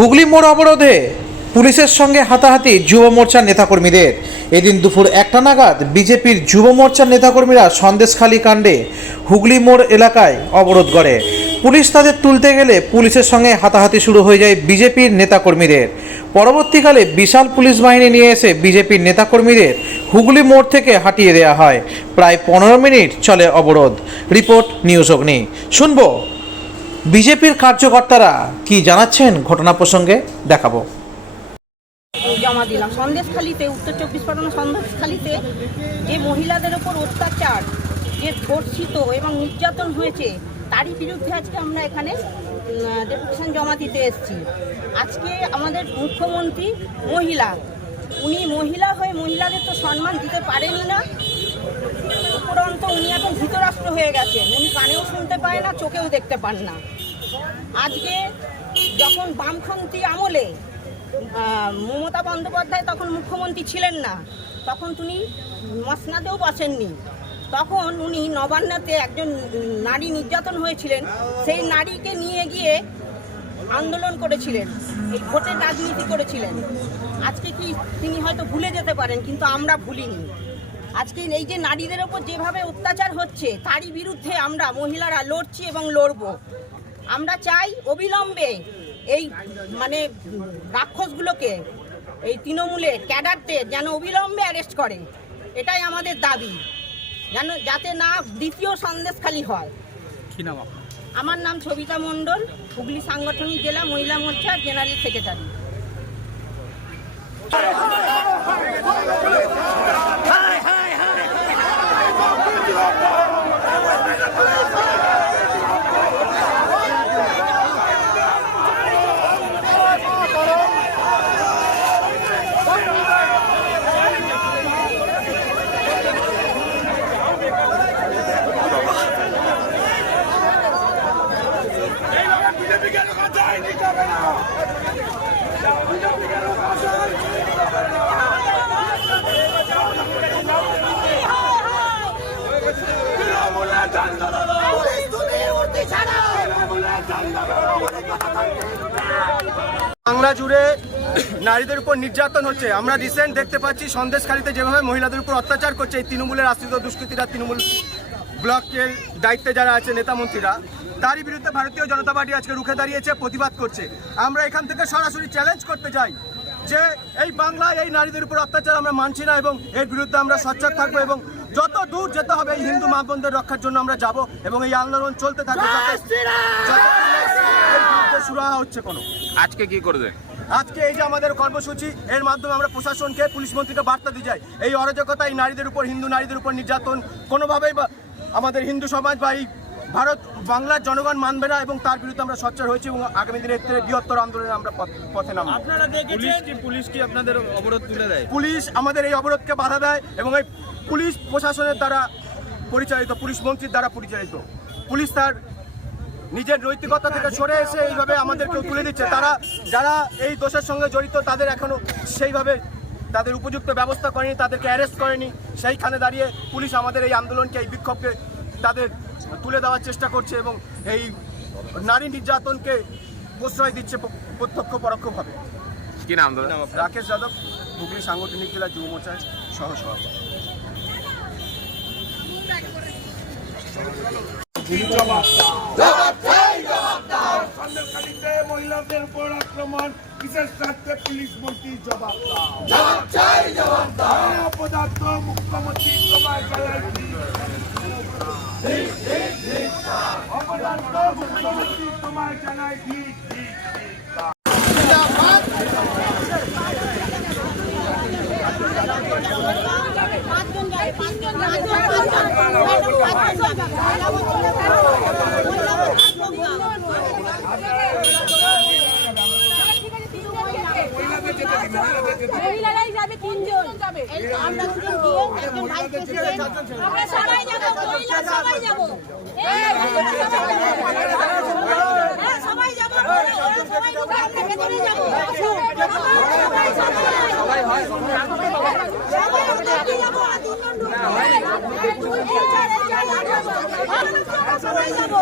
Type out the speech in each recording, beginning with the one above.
হুগলি মোড় অবরোধে পুলিশের সঙ্গে হাতাহাতি যুব মোর্চার নেতাকর্মীদের। এদিন দুপুর একটা নাগাদ বিজেপির যুব মোর্চার নেতাকর্মীরা সন্দেশখালী কাণ্ডে হুগলি মোড় এলাকায় অবরোধ করে। পুলিশ তাদের তুলতে গেলে পুলিশের সঙ্গে হাতাহাতি শুরু হয়ে যায় বিজেপির নেতাকর্মীদের। পরবর্তীকালে বিশাল পুলিশ বাহিনী নিয়ে এসে বিজেপির নেতাকর্মীদের হুগলি মোড় থেকে হাঁটিয়ে দেওয়া হয়। প্রায় পনেরো মিনিট চলে অবরোধ। রিপোর্ট নিউজ অগ্নি। শুনব বিজেপির কার্যকর্তারা কি জানাচ্ছেন ঘটনা প্রসঙ্গে? দেখাবো। জমা দিলাম, সন্দেশখালিতে, উত্তর চব্বিশ পরগনা সন্দেশখালিতে যে মহিলাদের ওপর অত্যাচার, যে ধর্ষিত এবং নির্যাতন হয়েছে, তারই বিরুদ্ধে আজকে আমরা এখানে ডেপুটেশন জমা দিতে এসেছি। আজকে আমাদের মুখ্যমন্ত্রী মহিলা, উনি মহিলা হয়ে মহিলাদের তো সম্মান দিতে পারেনি না উপরন্ত উনি এখন ধৃতরাষ্ট্র হয়ে গেছেন। উনি কানেও শুনতে পায় না, চোখেও দেখতে পান না। আজকে যখন বামপন্থী আমলে মমতা বন্দ্যোপাধ্যায় তখন মুখ্যমন্ত্রী ছিলেন না, তখন তিনি মসনাদেও বসেননি। তখন উনি নবান্নতে একজন নারী নির্যাতন হয়েছিলেন। সেই নারীকে নিয়ে গিয়ে আন্দোলন করেছিলেন, এই ভোটের রাজনীতি করেছিলেন। আজকে কি তিনি হয়তো ভুলে যেতে পারেন, কিন্তু আমরা ভুলিনি। আজকে এই যে নারীদের ওপর যেভাবে অত্যাচার হচ্ছে তারই বিরুদ্ধে আমরা মহিলারা লড়ছি এবং লড়বো। আমরা চাই অবিলম্বে এই মানে রাক্ষসগুলোকে এই তৃণমূলের ক্যাডারদের যেন অবিলম্বে অ্যারেস্ট করে। এটাই আমাদের দাবি। যেন যাতে না দ্বিতীয় সন্দেশখালি হয়। আমার নাম সবিতা মণ্ডল হুগলি সাংগঠনিক জেলা মহিলা মোর্চার জেনারেল সেক্রেটারি। বাংলা জুড়ে নারীদের উপর নির্যাতন হচ্ছে। আমরা রিসেন্ট দেখতে পাচ্ছি সন্দেশখালীতে যেভাবে মহিলাদের উপর অত্যাচার করছে এই তৃণমূলের আশ্রিত দুষ্কৃতীরা, তৃণমূল ব্লকের দায়িত্বে যারা আছে নেতামন্ত্রীরা তারই বিরুদ্ধে ভারতীয় জনতা পার্টি আজকে রুখে দাঁড়িয়েছে প্রতিবাদ করছে। আমরা এখান থেকে সরাসরি চ্যালেঞ্জ করতে চাই যে এই বাংলায় এই নারীদের উপর অত্যাচার আমরা মানছি না এবং এর বিরুদ্ধে আমরা সচ্চার থাকব এবং যত দূর যেতে হবে এই হিন্দু মা বোনদের রক্ষার জন্য আমরা যাব এবং এই আন্দোলন চলতে থাকবে শুরু হচ্ছে কোনো। আজকে কি করবেন আজকে এই যে আমাদের কর্মসূচি এর মাধ্যমে আমরা প্রশাসনকে পুলিশ মন্ত্রীকে বার্তা দিয়ে যাই। এই অরাজকতা এই নারীদের উপর হিন্দু নারীদের উপর নির্যাতন কোনোভাবেই বা আমাদের হিন্দু সমাজ বা এই ভারত বাংলার জনগণ মানবে না এবং তার বিরুদ্ধে আমরা সচ্চার হয়েছি এবং আগামী দিনে বৃহত্তর আন্দোলনে আমরা পথ- পথে নামব। আপনারা পুলিশ কি পুলিশ কি আপনাদের অবরোধ তুলে দেয়? পুলিশ আমাদের এই অবরোধকে বাধা দেয় এবং এই পুলিশ প্রশাসনের দ্বারা পরিচালিত পুলিশ মন্ত্রীর দ্বারা পরিচালিত। পুলিশ তার নিজের নৈতিকতা থেকে সরে এসে এইভাবে আমাদেরকে তুলে দিচ্ছে। তারা যারা এই দোষের সঙ্গে জড়িত তাদের এখনও সেইভাবে তাদের উপযুক্ত ব্যবস্থা করেনি তাদেরকে অ্যারেস্ট করেনি। সেইখানে দাঁড়িয়ে পুলিশ আমাদের এই আন্দোলনকে এই বিক্ষোভকে তাদের তুলে দেওয়ার চেষ্টা করছে এবং এই নারী নির্যাতনকে প্রশ্রয় দিচ্ছে প্রত্যক্ষ পরোক্ষভাবে। কি নাম রাকেশ যাদব হুগলি সাংগঠনিক জেলা যুব মোর্চার সহ সভাপতি মহিলাদের উপর আক্রমণ বিশেষ স্বার্থে পুলিশ মন্ত্রী জবাব দাও মুখ্যমন্ত্রী অপদার্থ মুখ্যমন্ত্রী তোমায় জানাই ঠিক ঠিক মহিলারাই যাবে তিনজন এই তো আমরা দুজন গিয়ে একজন ভাইস প্রেসিডেন্ট আমরা সবাই যাব, মহিলা সবাই যাব। সবাই যাব হ্যাঁ সবাই যাব সবাই দোকান থেকে চলে যাব। সবাই সবাই সবাই হয় সবাই আমরা যাব। না তিনজন সবাই যাব।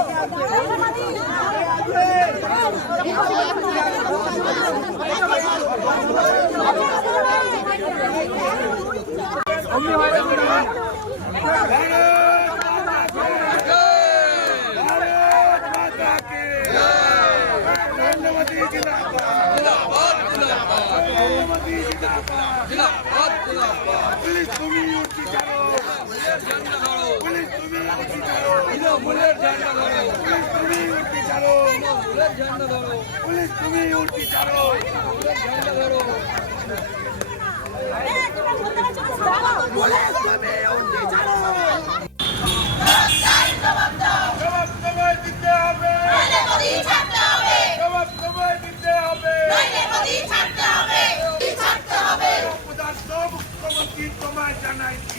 পুলিশ তুমি পুলিশ তুমি উঠতে চারো পুলিশ তুমি উঠতে Good night.